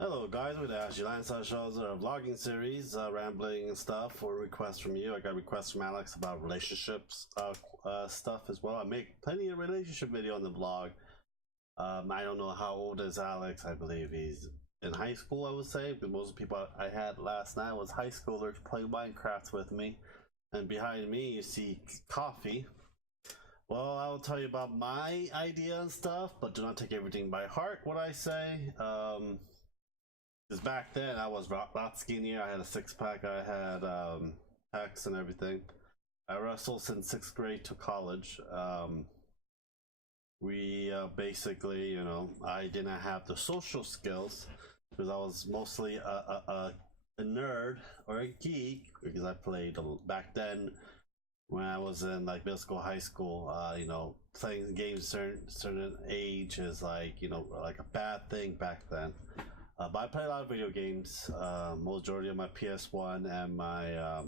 Hello guys, with Ashley Lancelot shows a vlogging series, rambling and stuff for requests from you. I got requests from Alex about relationships stuff as well. I make plenty of relationship video on the vlog. I don't know how old is Alex. I believe he's in high school, I would say, but most of the people I had last night was high schoolers playing Minecraft with me. And behind me you see coffee. Well, I will tell you about my idea and stuff, but do not take everything by heart what I say. Because back then I was a lot skinnier. I had a six-pack. I had pecs and everything. I wrestled since 6th grade to college. We basically, I didn't have the social skills because I was mostly a nerd or a geek because I played back then when I was in like middle school, high school. Playing games certain age is like like a bad thing back then. But I play a lot of video games. Majority of my PS1 and my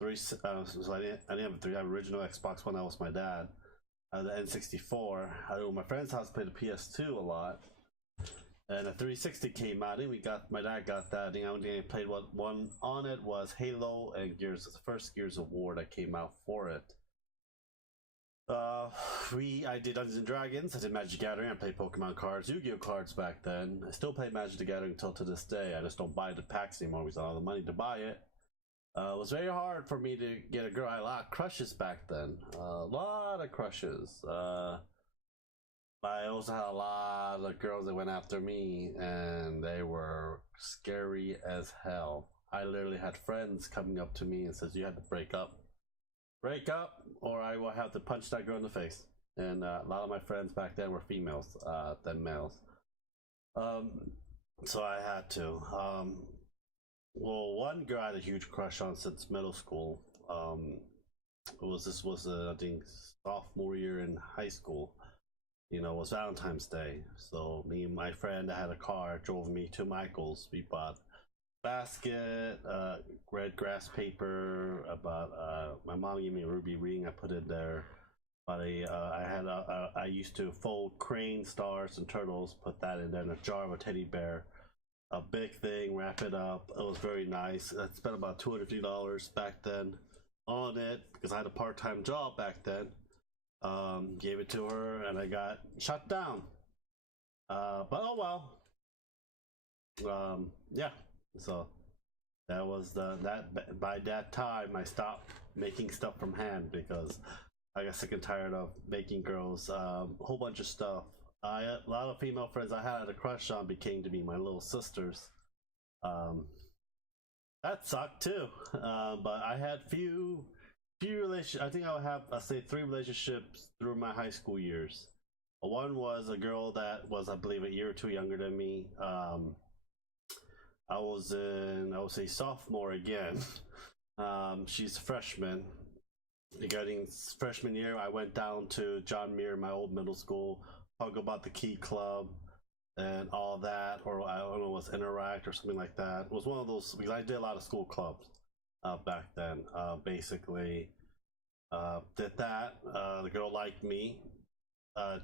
3. So I didn't have a 3. I have original Xbox One. That was my dad. The N64. I know my friend's house played the PS2 a lot, and the 360 came out. I think my dad got that. I think the only thing I played one on it was Halo and Gears. The first Gears of War that came out for it. I did Dungeons and Dragons, I did Magic the Gathering, I played Pokemon cards, Yu-Gi-Oh cards back then. I still play Magic the Gathering until to this day. I just don't buy the packs anymore because I don't have the money to buy it. It was very hard for me to get a girl. I had a lot of crushes back then. A lot of crushes. But I also had a lot of girls that went after me, and they were scary as hell. I literally had friends coming up to me and says, "You had to break up, or I will have to punch that girl in the face." And a lot of my friends back then were females than males. So I had to. Well, one girl I had a huge crush on since middle school. This was I think sophomore year in high school. It was Valentine's Day. So me and my friend that had a car drove me to Michael's. We bought basket, red grass paper. My mom gave me a ruby ring. I put it there. But I used to fold crane, stars, and turtles. Put that in there in a jar of a teddy bear. A big thing, wrap it up. It was very nice. I spent about $250 back then on it because I had a part-time job back then. Gave it to her and I got shut down. But oh well. Yeah. So that was by that time I stopped making stuff from hand because I got sick and tired of making girls a whole bunch of stuff. A lot of female friends I had a crush on became to be my little sisters. That sucked too. But I had few relationships. I think I'll say 3 relationships through my high school years. One was a girl that was, I believe, a year or 2 younger than me. I would say sophomore again. She's a freshman. Regarding freshman year, I went down to John Muir, my old middle school, talk about the Key Club and all that, or I don't know, it was Interact or something like that. It was one of those because I did a lot of school clubs back then. Basically, did that. The girl liked me,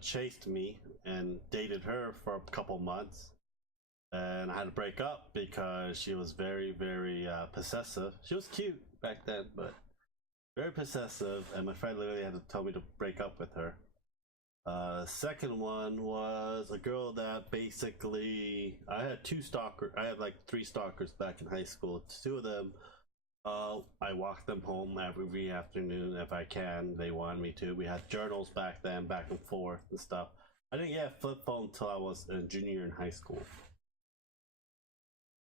chased me, and dated her for a couple months. And I had to break up because she was very, very possessive. She was cute back then, but very possessive, and my friend literally had to tell me to break up with her. Second one was a girl that basically I had 3 stalkers back in high school. 2 of them, I walked them home every afternoon if I can. They wanted me to. We had journals back then, back and forth and stuff. I didn't get a flip phone until I was a junior in high school.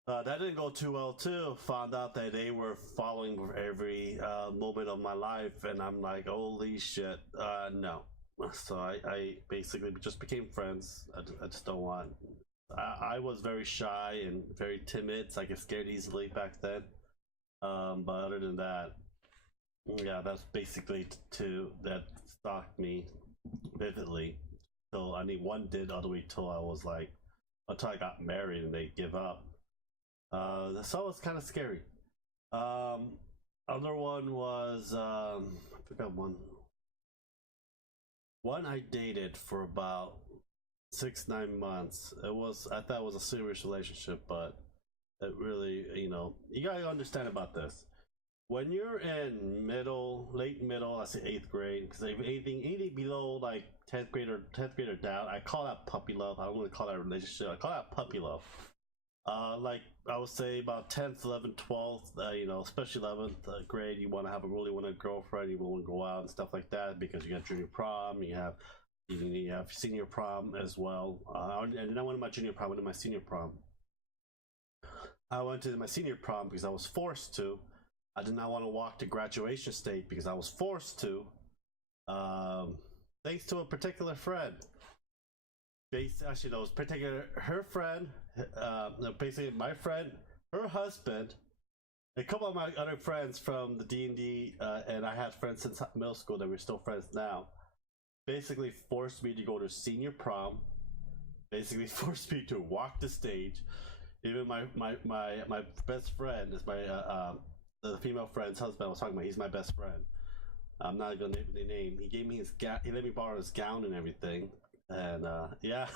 That didn't go too well too. Found out that they were following every moment of my life, and I'm like, holy shit, no. So I basically just became friends. I just don't want. I was very shy and very timid, so I get scared easily back then. But other than that, yeah, that's basically that stalked me vividly. So I mean, one did all the way till I was like, until I got married and they give up. So it was kind of scary. Other one was I forgot one. One I dated for about 6-9 months. I thought it was a serious relationship, but it really, you gotta understand about this. When you're in late middle, I say 8th grade, because anything below like 10th grade or down, I call that puppy love. I don't want to call that a relationship. I call that puppy love. Like I would say about 10th, 11th, 12th, especially 11th grade, you want to really want a girlfriend, you want to go out and stuff like that, because you got junior prom, you have senior prom as well. And then I went to my junior prom, I went to my senior prom. I went to my senior prom because I was forced to. I did not want to walk to graduation state because I was forced to. Thanks to a particular friend. Actually, no, it was her friend, basically my friend, her husband, a couple of my other friends from the D&D, and I had friends since middle school that we're still friends now. Basically forced me to go to senior prom. Basically forced me to walk the stage. Even my best friend is the female friend's husband I was talking about. He's my best friend. I'm not gonna name the name. He gave me he let me borrow his gown and everything. And yeah,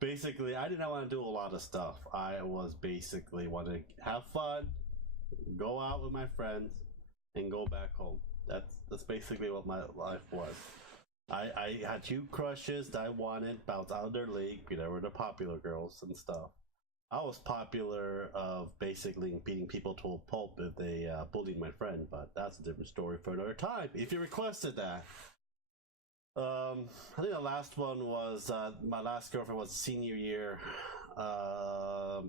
basically I did not want to do a lot of stuff. I was basically wanting to have fun, go out with my friends, and go back home. That's basically what my life was. I had 2 crushes that I wanted, but I was out of their league. They were the popular girls and stuff. I was popular of basically beating people to a pulp if they bullied my friend, but that's a different story for another time. If you requested that. I think the last one was my last girlfriend was senior year. I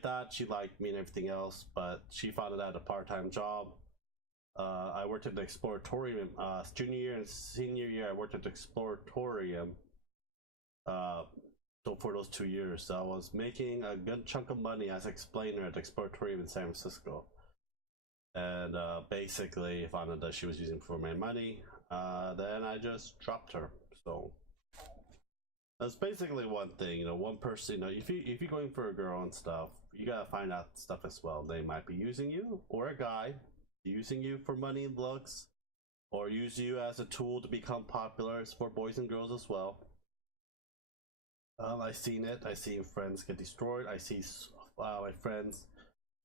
thought she liked me and everything else, but she found out a part-time job. I worked at the Exploratorium. Junior year and senior year, I worked at the Exploratorium. So for those 2 years, I was making a good chunk of money as explainer at the Exploratorium in San Francisco. And basically found out that she was using for my money. Then I just dropped her. So that's basically one thing. One person. If you're going for a girl and stuff, you gotta find out stuff as well. They might be using you, or a guy using you for money and looks, or use you as a tool to become popular. It's for boys and girls as well. I've seen it. I see friends get destroyed. I see my friends,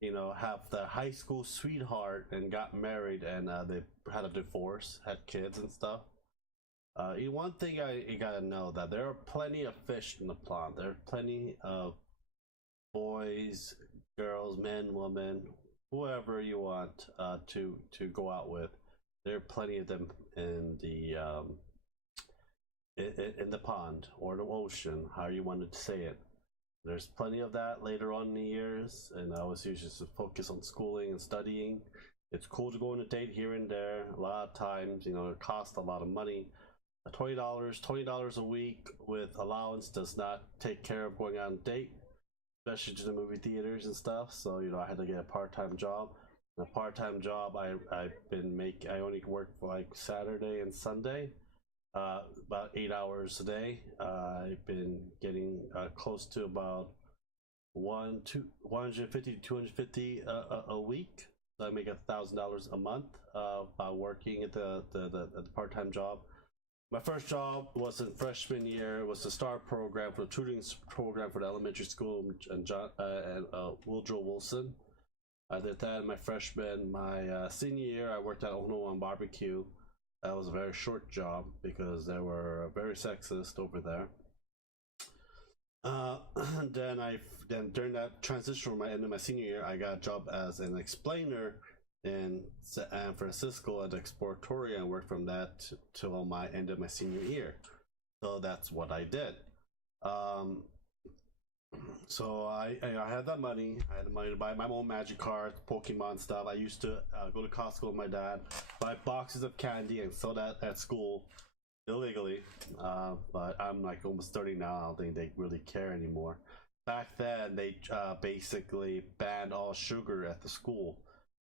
have the high school sweetheart and got married, and they had a divorce, had kids and stuff. One thing you gotta know, that there are plenty of fish in the pond. There are plenty of boys, girls, men, women, whoever you want to go out with. There are plenty of them in the pond or the ocean, how you wanted to say it. There's plenty of that later on in the years, and I was usually just focus on schooling and studying. It's cool to go on a date here and there. A lot of times, it costs a lot of money. $20 a week with allowance does not take care of going on a date, especially to the movie theaters and stuff. So I had to get a part-time job. And a part-time job, I only work for like Saturday and Sunday. About 8 hours a day. I've been getting close to about 150 to 250 a week. So I make $1,000 a month by working at the part-time job. My first job was in freshman year. It was the STAR program for the tutoring program for the elementary school and Woodrow Wilson. I did that in my freshman. My senior year, I worked at Ono One Barbecue. That was a very short job because they were very sexist over there. Then during that transition from my end of my senior year, I got a job as an explainer in San Francisco at the Exploratorium. I worked from that till my end of my senior year. So that's what I did. So I had that money. I had the money to buy my own magic cards, Pokemon stuff. I used to go to Costco with my dad, buy boxes of candy, and sell that at school illegally. But I'm like almost 30 now. I don't think they really care anymore. Back then, they basically banned all sugar at the school.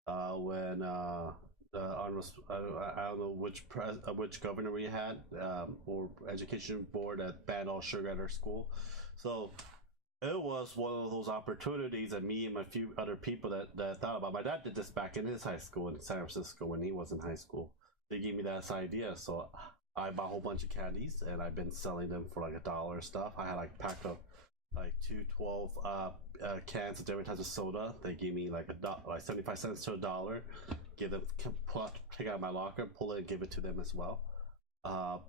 When I don't know which governor we had or education board that banned all sugar at our school. So it was one of those opportunities that me and a few other people that thought about. My dad did this back in his high school in San Francisco when he was in high school. They gave me that idea, so I bought a whole bunch of candies and I've been selling them for like $1 stuff. I had like a pack of like 212 cans of different types of soda. They gave me like like 75 cents to $1. Give them, take out my locker, pull it, and give it to them as well.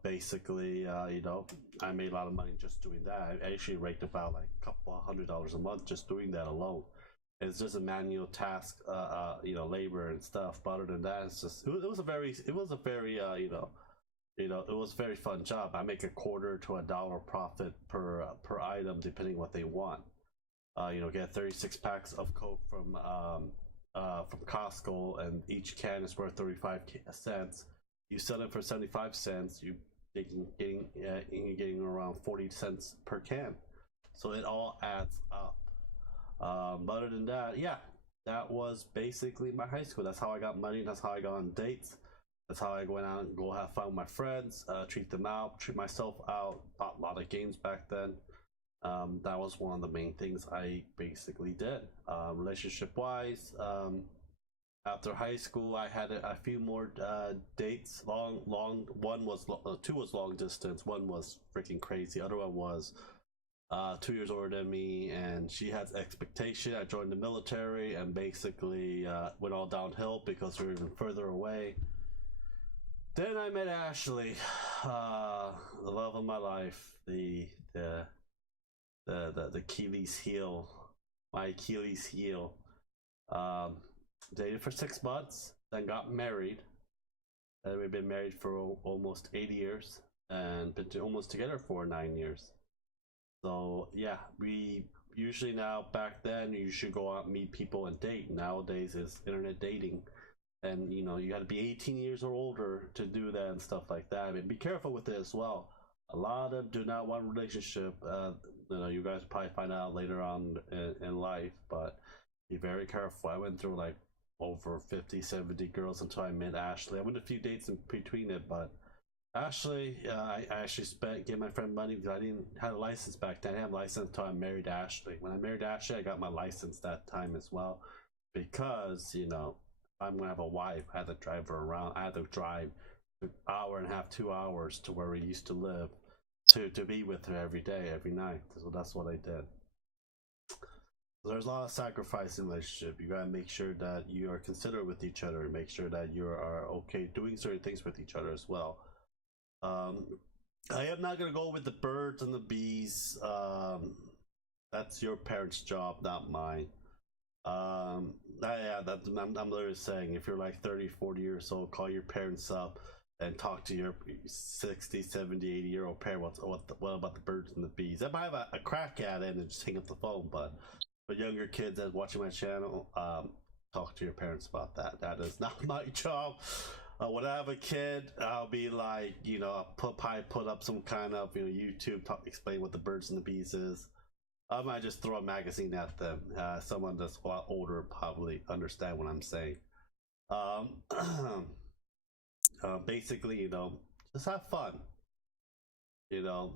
Basically, you know, I made a lot of money just doing that. I actually raked about like a couple $100 a month just doing that alone. It's just a manual task, you know, labor and stuff. But other than that, it's just it was a very, you know, it was a very fun job. I make a quarter to $1 profit per item, depending what they want. You know, get 36 packs of Coke from Costco, and each can is worth 35 cents. You sell it for 75 cents. You're getting around 40 cents per can. So it all adds up. Other than that, yeah, that was basically my high school. That's how I got money. That's how I got on dates. That's how I went out and go have fun with my friends, treat them out, treat myself out. Bought a lot of games back then. That was one of the main things I basically did. Relationship wise, after high school, I had a few more dates. Long. One was two was long distance. One was freaking crazy. Other one was 2 years older than me, and she has expectation. I joined the military, and basically went all downhill because we were even further away. Then I met Ashley, the love of my life, the Achilles heel, my Achilles heel. Dated for 6 months, then got married, and we've been married for almost 8 years, and been almost together for 9 years. So yeah, we usually now, back then you should go out and meet people and date. Nowadays is internet dating. And you know, you got to be 18 years or older to do that and stuff like that. I mean, be careful with it as well. A lot of them do not want a relationship. You know, you guys will probably find out later on in life, but be very careful. I went through like over 50, 70 girls until I met Ashley. I went a few dates in between it, but Ashley, I actually gave my friend money because I didn't have a license back then. I didn't have a license until I married Ashley. When I married Ashley, I got my license that time as well, because you know, I'm gonna have a wife. I had to drive her around. I had to drive an hour and a half, 2 hours to where we used to live to be with her every day, every night. So that's what I did. So there's a lot of sacrifice in a relationship. You gotta make sure that you are considerate with each other, and make sure that you are okay doing certain things with each other as well. I am not gonna go with the birds and the bees. That's your parents' job, not mine. Yeah, I'm literally saying, if you're like 30, 40 years old, call your parents up and talk to your 60, 70, 80-year-old parent. What about the birds and the bees? I might have a crack at it and just hang up the phone, but for younger kids that's watching my channel, talk to your parents about that. That is not my job. When I have a kid, I'll be like, you know, I'll probably put up some kind of, you know, YouTube explain what the birds and the bees is. I might just throw a magazine at them. Someone that's a lot older probably understand what I'm saying. Um, Basically, you know, just have fun. You know,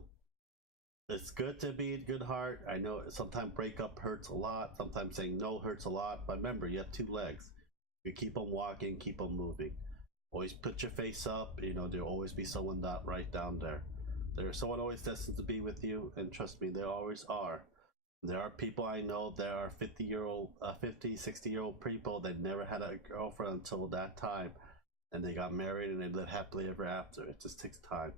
it's good to be in good heart. I know sometimes breakup hurts a lot. Sometimes saying no hurts a lot. But remember, you have 2 legs. You keep on walking, keep on moving. Always put your face up. You know, there'll always be someone right down there. There's someone always destined to be with you, and trust me, there always are. There are people I know, there are 50, 60-year-old people that never had a girlfriend until that time, and they got married and they lived happily ever after. It just takes time.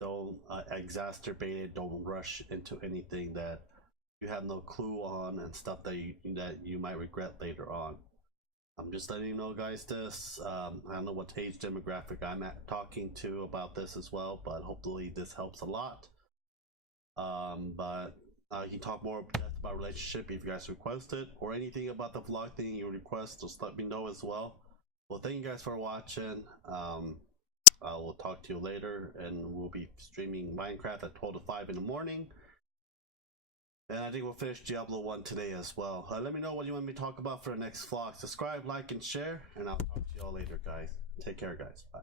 Don't exacerbate it. Don't rush into anything that you have no clue on, and stuff that you might regret later on. I'm just letting you know, guys, this. I don't know what age demographic I'm talking to about this as well, but hopefully this helps a lot. But you can talk more about relationship if you guys request it, or anything about the vlog thing you request, just let me know as well. Well, thank you guys for watching. I will talk to you later, and we'll be streaming Minecraft at 12 to 5 in the morning. And I think we'll finish Diablo 1 today as well. Let me know what you want me to talk about for the next vlog. Subscribe, like, and share, and I'll talk to you all later, guys. Take care, guys. Bye.